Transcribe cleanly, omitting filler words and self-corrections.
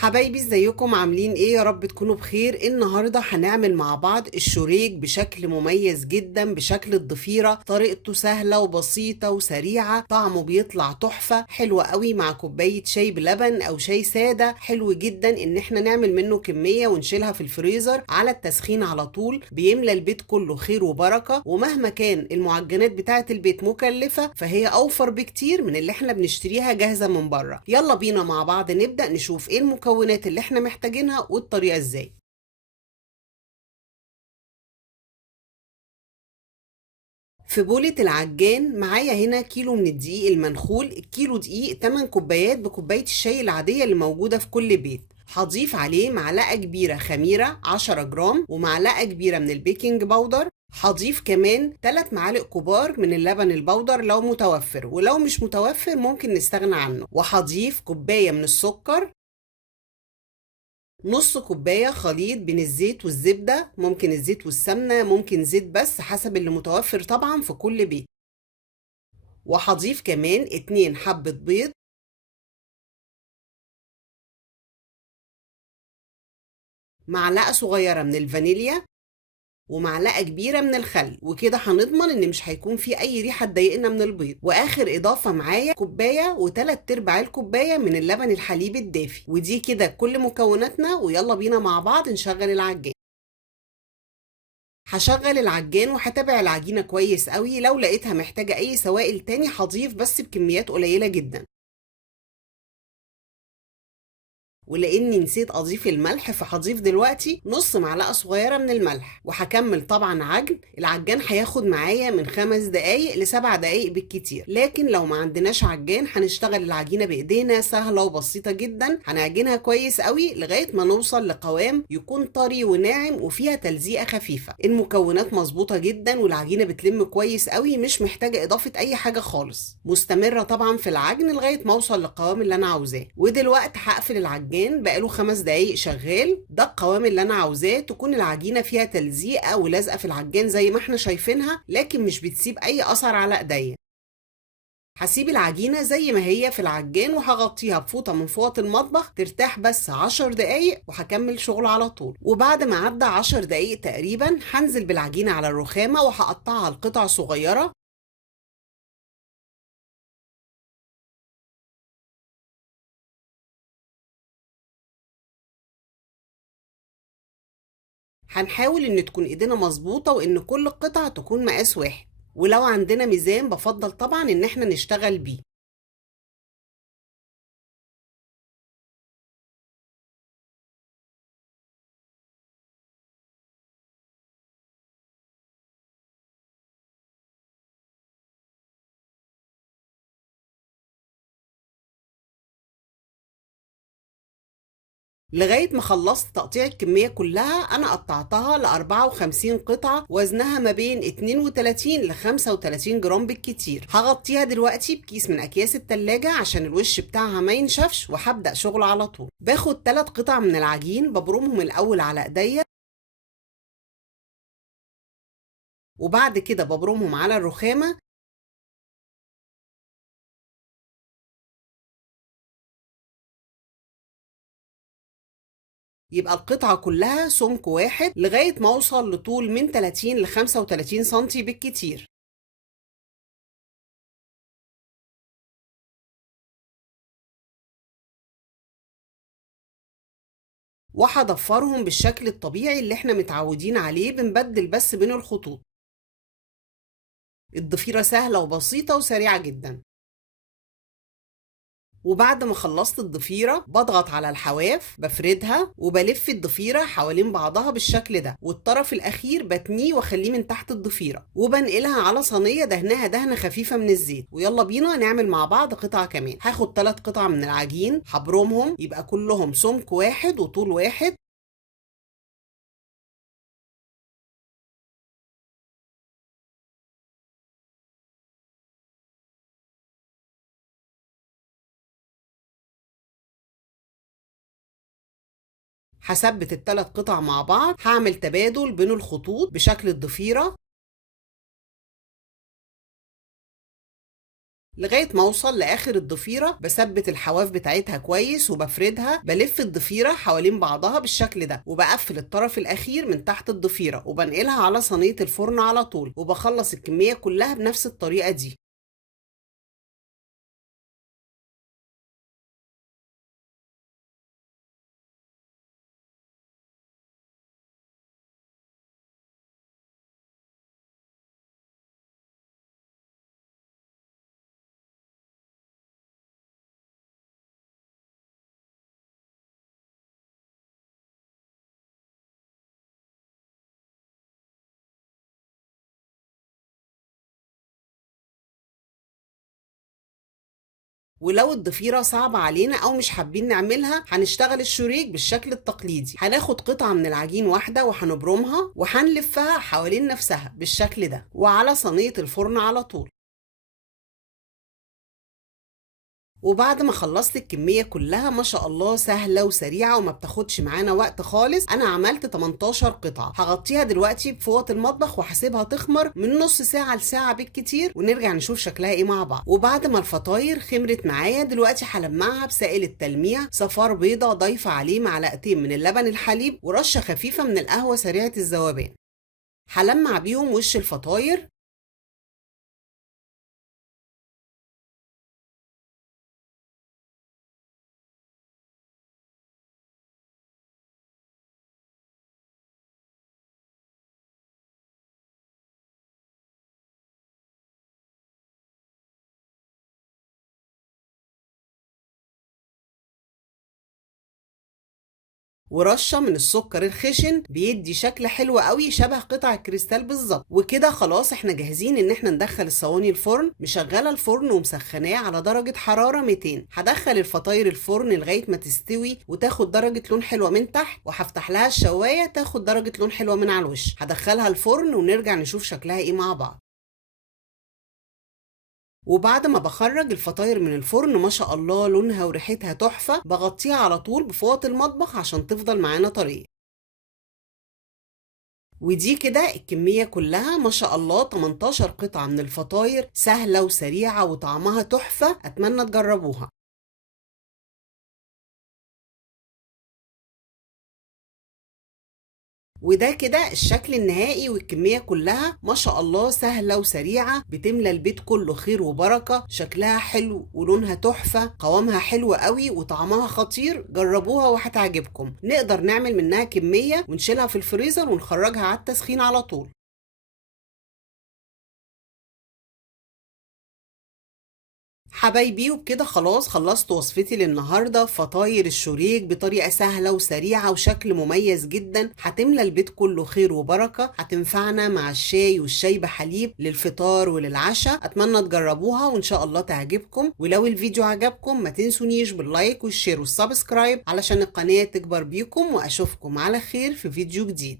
حبايبي ازيكم عاملين ايه؟ يا رب تكونوا بخير. النهارده هنعمل مع بعض الشوريك بشكل مميز جدا بشكل الضفيره. طريقته سهله وبسيطه وسريعه، طعمه بيطلع تحفه حلوه قوي مع كوبايه شاي بلبن او شاي ساده. حلو جدا ان احنا نعمل منه كميه ونشيلها في الفريزر على التسخين على طول، بيملى البيت كله خير وبركه. ومهما كان المعجنات بتاعه البيت مكلفه فهي اوفر بكتير من اللي احنا بنشتريها جاهزه من بره. يلا بينا مع بعض نبدا نشوف ايه المكونات اللي احنا محتاجينها والطريقة ازاي. في بولة العجان معايا هنا كيلو من الدقيق المنخول. الكيلو دقيق 8 كوبايات بكوباية الشاي العادية اللي موجودة في كل بيت. هضيف عليه معلقة كبيرة خميرة 10 جرام ومعلقة كبيرة من البيكنج باودر. هضيف كمان 3 معالق كبار من اللبن البودر لو متوفر، ولو مش متوفر ممكن نستغنى عنه. وهضيف كوباية من السكر، نص كوباية خليط بين الزيت والزبدة، ممكن الزيت والسمنة، ممكن زيت بس حسب اللي متوفر طبعا في كل بيت. وهضيف كمان 2 حبة بيض، معلقة صغيرة من الفانيليا، ومعلقة كبيرة من الخل. وكده هنضمن ان مش هيكون في اي ريحة تضايقنا من البيض. واخر اضافة معايا كوباية وتلات ارباع الكوباية من اللبن الحليب الدافي. ودي كده كل مكوناتنا، ويلا بينا مع بعض نشغل العجان. هشغل العجان وهتابع العجينة كويس قوي، لو لقيتها محتاجة اي سوائل تاني هضيف بس بكميات قليلة جدا. ولاني نسيت اضيف الملح فهضيف دلوقتي نص معلقه صغيره من الملح. وهكمل طبعا عجن. العجان هياخد معايا من 5 دقايق ل7 دقايق بالكتير، لكن لو ما عندناش عجان هنشتغل العجينه بايدينا، سهله وبسيطه جدا. هنعجنها كويس قوي لغايه ما نوصل لقوام يكون طري وناعم وفيها تلزيقه خفيفه. المكونات مظبوطه جدا والعجينه بتلم كويس قوي، مش محتاجه اضافه اي حاجه خالص. مستمره طبعا في العجن لغايه ما اوصل للقوام اللي انا عاوزاه. ودلوقتي هقفل العجان بقاله 5 دقايق شغال. ده القوام اللي انا عاوزاه، تكون العجينه فيها تلزيقه ولازقه في العجان زي ما احنا شايفينها، لكن مش بتسيب اي اثر على ايديا. هسيب العجينه زي ما هي في العجان وهغطيها بفوطه من فوط المطبخ ترتاح بس 10 دقايق، وهكمل شغل على طول. وبعد ما عدى 10 دقايق تقريبا هنزل بالعجينه على الرخامه وهقطعها لقطع صغيره. هنحاول ان تكون ايدينا مظبوطة وان كل قطعة تكون مقاس واحد. ولو عندنا ميزان بفضل طبعا ان احنا نشتغل بيه. لغاية ما خلصت تقطيع الكمية كلها انا قطعتها ل 54 قطعة، وزنها ما بين 32 ل 35 جرام بالكتير. هغطيها دلوقتي بكيس من اكياس التلاجة عشان الوش بتاعها ما ينشفش، وهبدأ شغل على طول. باخد 3 قطع من العجين ببرمهم الاول على ايديا، وبعد كده ببرمهم على الرخامة. يبقى القطعة كلها سمك واحد لغاية ما اوصل لطول من 30 ل 35 سنتي بالكتير. وهضفرهم بالشكل الطبيعي اللي احنا متعودين عليه، بنبدل بس بين الخطوط. الضفيرة سهلة وبسيطة وسريعة جدا. وبعد ما خلصت الضفيرة بضغط على الحواف بفردها وبلف الضفيرة حوالين بعضها بالشكل ده، والطرف الأخير بتنيه واخليه من تحت الضفيرة، وبنقلها على صينية دهنها دهنة خفيفة من الزيت. ويلا بينا نعمل مع بعض قطعة كمان. هاخد 3 قطع من العجين هبرمهم يبقى كلهم سمك واحد وطول واحد. هثبت ال3 قطع مع بعض، هعمل تبادل بين الخطوط بشكل الضفيرة. لغاية ما اوصل لاخر الضفيرة. بثبت الحواف بتاعتها كويس وبفردها، بلف الضفيرة حوالين بعضها بالشكل ده، وبقفل الطرف الاخير من تحت الضفيرة وبنقلها على صينية الفرن على طول، وبخلص الكمية كلها بنفس الطريقة دي. ولو الضفيرة صعبة علينا أو مش حابين نعملها، هنشتغل الشريك بالشكل التقليدي. هناخد قطعة من العجين واحدة وهنبرمها وهنلفها حوالين نفسها بالشكل ده وعلى صينية الفرن على طول. وبعد ما خلصت الكمية كلها، ما شاء الله سهلة وسريعة وما بتاخدش معانا وقت خالص. انا عملت 18 قطعة. هغطيها دلوقتي بفوط المطبخ وهسيبها تخمر من نص ساعة لساعة بالكتير، ونرجع نشوف شكلها ايه مع بعض. وبعد ما الفطاير خمرت معايا دلوقتي هلمعها بسائل التلميع. صفار بيضة ضايفة عليه معلقتين من اللبن الحليب ورشة خفيفة من القهوة سريعة الذوبان. هلمع بيهم وش الفطاير. ورشة من السكر الخشن بيدي شكل حلو قوي شبه قطع الكريستال بالظبط. وكده خلاص احنا جاهزين ان احنا ندخل الصواني الفرن. مشغلة الفرن ومسخناه على درجة حرارة 200. هدخل الفطاير الفرن لغاية ما تستوي وتاخد درجة لون حلوة من تحت، وهفتح لها الشواية تاخد درجة لون حلوة من على الوش. هدخلها الفرن ونرجع نشوف شكلها ايه مع بعض. وبعد ما بخرج الفطاير من الفرن، ما شاء الله لونها وريحتها تحفة. بغطيها على طول بفوط المطبخ عشان تفضل معانا طرية. ودي كده الكمية كلها، ما شاء الله 18 قطعة من الفطاير، سهلة وسريعة وطعمها تحفة. أتمنى تجربوها. وده كده الشكل النهائي، والكمية كلها ما شاء الله سهلة وسريعة، بتملى البيت كله خير وبركة. شكلها حلو ولونها تحفة، قوامها حلو قوي وطعمها خطير. جربوها وهتعجبكم. نقدر نعمل منها كمية ونشيلها في الفريزر ونخرجها على التسخين على طول. حبايبي وبكده خلاص خلصت وصفتي للنهارده. فطاير الشوريك بطريقه سهله وسريعه وشكل مميز جدا، هتملى البيت كله خير وبركه. هتنفعنا مع الشاي والشاي بحليب للفطار وللعشاء. اتمنى تجربوها وان شاء الله تعجبكم. ولو الفيديو عجبكم ما تنسونيش باللايك والشير والسبسكرايب علشان القناه تكبر بيكم. واشوفكم على خير في فيديو جديد.